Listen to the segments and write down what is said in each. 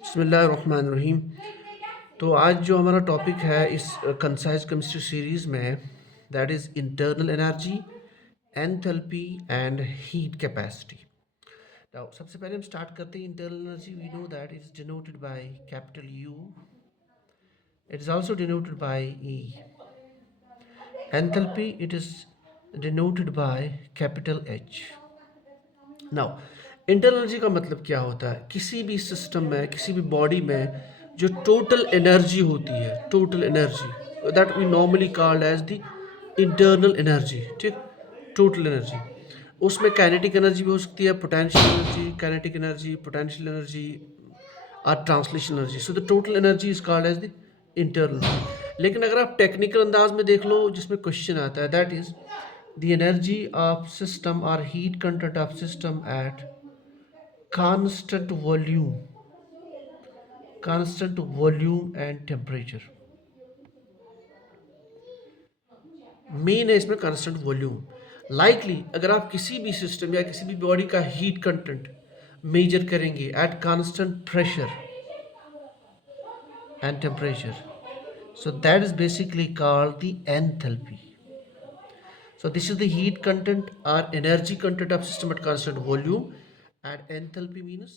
बिस्मिल्लाहिर्रहमानिर्रहीम। तो आज जो हमारा टॉपिक है इस कंसाइज केमिस्ट्री सीरीज़ में, that is internal energy, enthalpy and heat capacity. Now सबसे पहले हम स्टार्ट करते हैं internal energy. We know that is denoted by capital U, it is also denoted by E. Enthalpy it is denoted by capital H. Now internal energy का मतलब क्या होता है? किसी भी सिस्टम में, किसी भी बॉडी में जो टोटल एनर्जी होती है, total energy that we normally called as the internal energy. ठीक, टोटल एनर्जी। उसमें काइनेटिक एनर्जी भी हो सकती है, potential energy, kinetic energy, potential energy और translation energy. So the total energy is called as the internal. लेकिन अगर आप टेक्निकल अंदाज में देख लो जिसमें क्वेश्चन आता है, that is the energy of system or heat content of system at constant volume and temperature। Main है इसमें कांस्टेंट वॉल्यूम। लाइकली अगर आप किसी भी सिस्टम या किसी भी बॉडी का हीट कंटेंट मेजर करेंगे eight constant pressure and temperature, so that is basically called the enthalpy. So this is the heat content or energy content of system at constant volume, and enthalpy means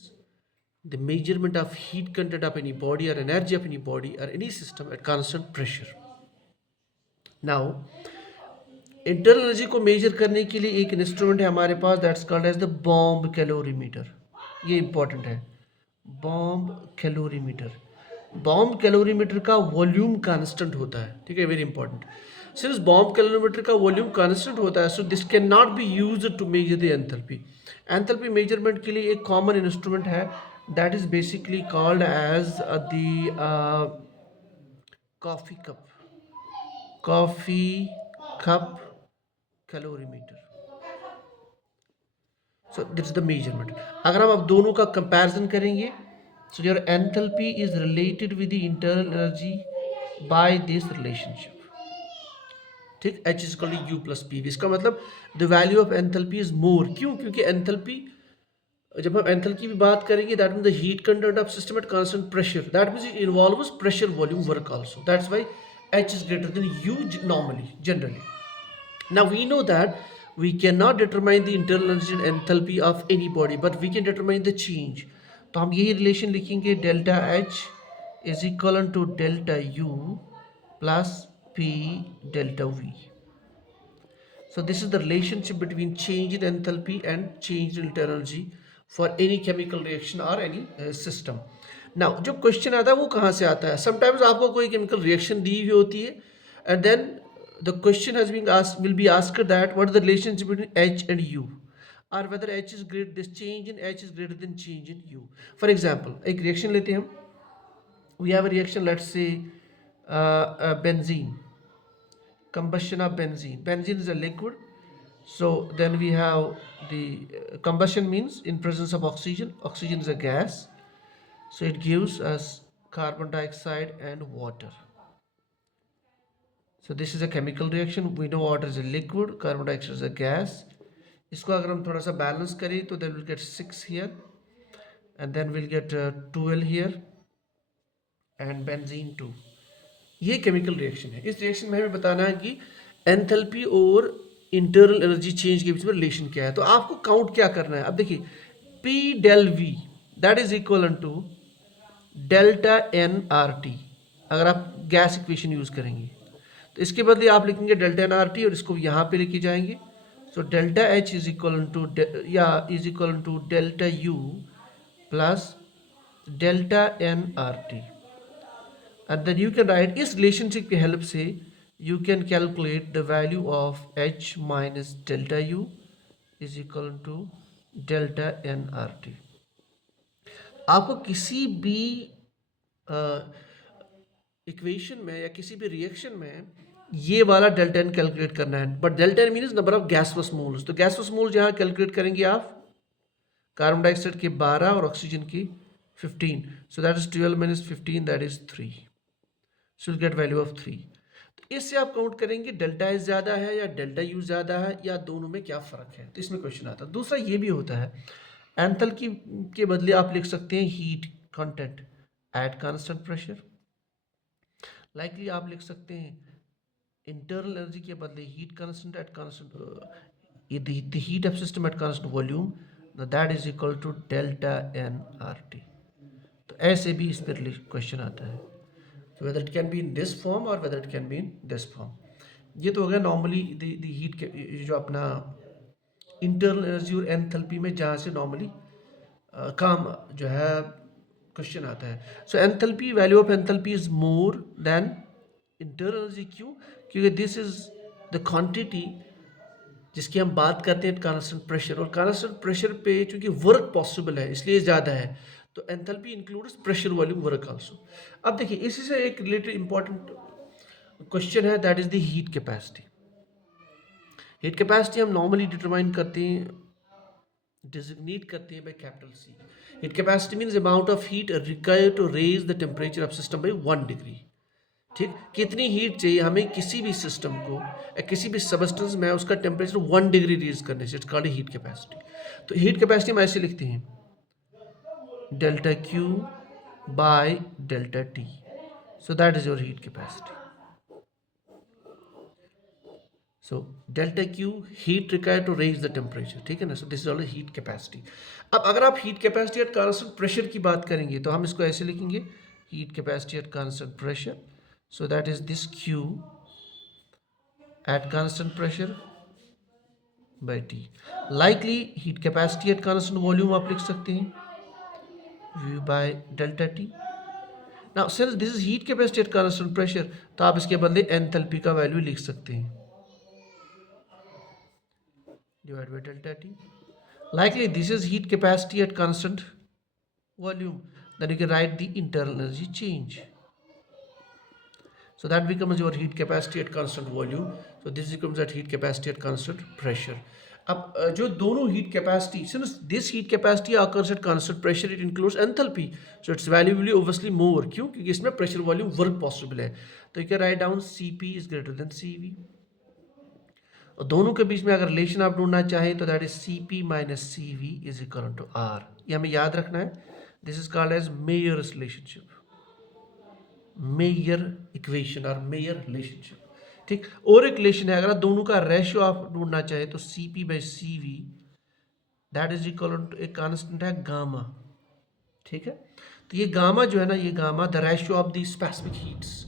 the measurement of heat content of any body or energy of any body or any system at constant pressure. Now internal energy को measure करने के लिए एक instrument है हमारे पास, that's called as the bomb calorimeter. ये important है, बॉम्ब कैलोरीमीटर। बॉम्ब कैलोरीमीटर का वॉल्यूम कांस्टेंट होता है, ठीक है, very important. Since bomb calorimeter का वॉल्यूम कांस्टेंट होता है, so this can not be used to measure the enthalpy. Enthalpy measurement के लिए एक कॉमन इंस्ट्रूमेंट है, that is basically called as the coffee cup calorimeter. So this is the measurement. अगर हम अब दोनों का कंपैरिजन करेंगे, so your enthalpy is related with the internal energy by this relationship. ठीक, H is equal to U plus P. इसका मतलब the value of enthalpy is more. क्यों? क्योंकि एंथैल्पी, जब हम एंथैल्पी की बात करेंगे, that mean the heat content of system at constant pressure, that means it involves pressure volume work also. That's why H is greater than U normally, generally. Now we know that we cannot determine the internal energy and enthalpy of any body, but we can determine the change. तो हम यही relation लिखेंगे, delta H is equal to delta U plus P delta V. So this is the relationship between change in enthalpy and change in internal energy for any chemical reaction or any system. Now जो question आता है वो कहाँ से आता है? Sometimes आपको कोई केमिकल रिएक्शन दी हुई होती है, and then the question has been asked, will be asked that what is the relationship between H and U, or whether H is greater, this change in H is greater than change in U. For example, एक reaction लेते हैं हम, we have a reaction, let's say benzene, combustion of benzene. Benzene is a liquid, so then we have the combustion means in presence of oxygen. Oxygen is a gas, so it gives us carbon dioxide and water. So this is a chemical reaction. We know water is a liquid, carbon dioxide is a gas. इसको अगर हम थोड़ा सा balance करें तो then we'll get 6 here, and then we'll get 12 here and benzene 2. ये chemical reaction है। इस रिएक्शन में हमें बताना है कि एंथैल्पी और इंटरनल एनर्जी चेंज के बीच में रिलेशन क्या है। तो आपको काउंट क्या करना है? अब देखिए, P del V that is equal to delta n R T. अगर आप गैस इक्वेशन यूज करेंगे तो इसके बदले आप लिखेंगे डेल्टा एन आर टी और इसको यहाँ पे लेके जाएंगे। So delta H is equal to delta U plus delta n R T, and then you can write, इस रिलेशनशिप की हेल्प से you can calculate the value of H minus delta U is equal to delta n R T. आपको किसी भी equation में या किसी भी रिएक्शन में ये वाला डेल्टा एन कैलकुलेट करना है, but delta n means number of gaseous moles. तो गैसवस मोल्स यहाँ कैलकुलेट करेंगे आप, कार्बन डाइऑक्साइड के 12 और ऑक्सीजन की 15, सो that is 12 minus 15, that is 3, so will get value of 3। तो इससे आप काउंट करेंगे डेल्टा एच ज़्यादा है या डेल्टा यू ज़्यादा है या दोनों में क्या फ़र्क है। तो इसमें क्वेश्चन आता है। दूसरा ये भी होता है, एंथैल्पी के बदले आप लिख सकते हैं heat content. At constant pressure. Likely आप लिख सकते हैं इंटरनल एनर्जी के बदले heat constant at constant the heat of system at constant volume that is equal to delta n R T. तो ऐसे भी इस पर क्वेश्चन आता है, so whether it can be in this form or whether it can be in this form। ये तो हो गया नॉर्मली द हीट के जो अपना इंटरनल एनर्जी और एंथैल्पी में जहाँ से नॉर्मली काम जो है क्वेश्चन आता है। So enthalpy, value of enthalpy is more than internal energy. क्यों? क्योंकि दिस इज द क्वांटिटी जिसकी हम बात करते हैं कांस्टेंट प्रेशर, और कांस्टेंट प्रेशर पे चूंकि वर्क पॉसिबल है इसलिए ज़्यादा है, तो enthalpy includes pressure volume work also. अब देखिए इसी से एक रिलेटेड इंपॉर्टेंट क्वेश्चन है, that is the heat capacity. Heat capacity हम नॉर्मली डिटरमाइन करते हैं, डिजिग्नेट करते हैं by capital C. Heat capacity means amount of heat required to raise the temperature of system by 1 degree. ठीक, कितनी heat चाहिए हमें किसी भी सिस्टम को या किसी भी सबस्टेंस में उसका टेम्परेचर 1 डिग्री रेज करने से, इट्स कॉल्ड हीट कैपेसिटी। तो हीट कैपेसिटी हम ऐसे लिखते हैं delta Q by delta T, so that is your heat capacity. So delta Q heat required to raise the temperature, ठीक है ना। So this is also heat capacity. अब अगर आप heat capacity at constant pressure की बात करेंगे तो हम इसको ऐसे लिखेंगे heat capacity at constant pressure, so that is this Q at constant pressure by T। likely heat capacity at constant volume आप लिख सकते हैं V by delta T। now since this is heat capacity at constant pressure तो आप इसके बदले enthalpy का value लिख सकते हैं divide by delta T। likely this is heat capacity at constant volume, then you can write the internal energy change, so that becomes your heat capacity at constant volume। so this becomes at heat capacity at constant pressure। अब जो दोनों heat capacity, since this heat capacity occurs at constant pressure it includes enthalpy, so its value will be obviously more। क्यों? क्योंकि इसमें pressure volume work possible है, तो you can write down Cp is greater than Cv। और दोनों के बीच में अगर रिलेशन आप ढूंढना चाहें तो that is Cp minus Cv is equal to R। ये हमें याद रखना है, this is called as Mayer's relationship, Mayer equation और मेयर रिलेशनशिप। ठीक, और एक रिलेशन है, अगर दोनों का रेशियो आप ढूंढना चाहे तो Cp by Cv that is equal to एक कांस्टेंट है गामा। ठीक है, तो ये गामा जो है ना, ये gamma the ratio of the specific heats,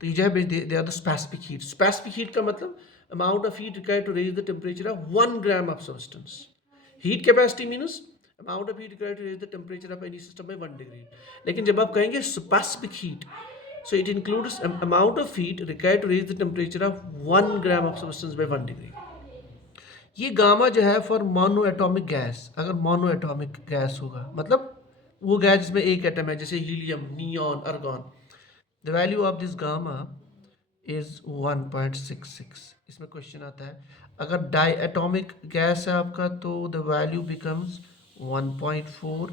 तो ये जो है they are the specific heat. Specific heat का मतलब amount of heat required to raise the temperature of 1 gram of substance. Heat capacity means amount of heat required to raise the temperature of any system by 1 degree. लेकिन जब आप कहेंगे specific heat, so it includes amount of heat required to raise the temperature of 1 gram of substance by 1 degree। ये gamma जो है for monoatomic gas, अगर monoatomic gas होगा मतलब वो गैस जिसमें एक एटम है, जैसे helium, neon, argon, the value of this gamma is 1.66। इसमें क्वेश्चन आता है अगर डाई एटॉमिक गैस है आपका तो the value becomes 1.4,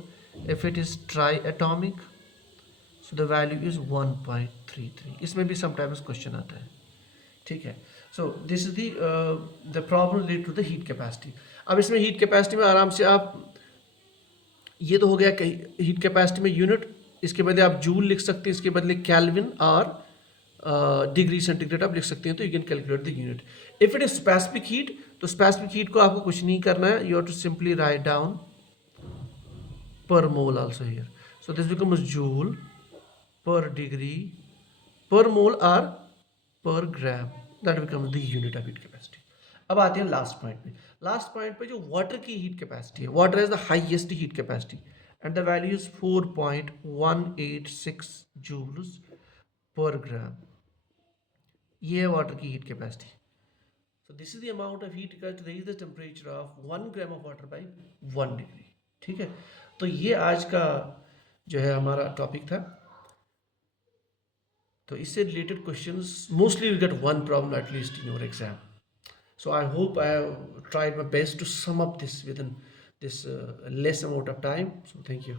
if it is try atomic so the value is 1.33। इसमें भी sometimes क्वेश्चन आता है, ठीक है। so this is the problem related to the heat capacity। अब इसमें heat capacity में आराम से आप, ये तो हो गया heat capacity में यूनिट, इसके बदले आप जूल लिख सकते हैं, इसके बदले केल्विन और डिग्री सेंटीग्रेड आप लिख सकते हैं, तो you can calculate the unit. If it is specific heat, तो स्पेसिफिक हीट को आपको कुछ नहीं करना है, you have to simply write down per mole also here, so this becomes joule per degree per mole or per gram, that becomes the unit of heat capacity। अब आते हैं लास्ट पॉइंट पे। लास्ट पॉइंट पे जो water की heat capacity है, water is the highest heat capacity and the value is 4.186 joules per gram. ये है वाटर की heat capacity. So this is the amount of heat required to raise the temperature of 1 gram of water by 1 degree. ठीक है, तो ये आज का जो है हमारा टॉपिक था। तो इससे related questions mostly will get one problem at least in your exam. So I hope I have tried my best to sum up this within this less amount of time, so thank you।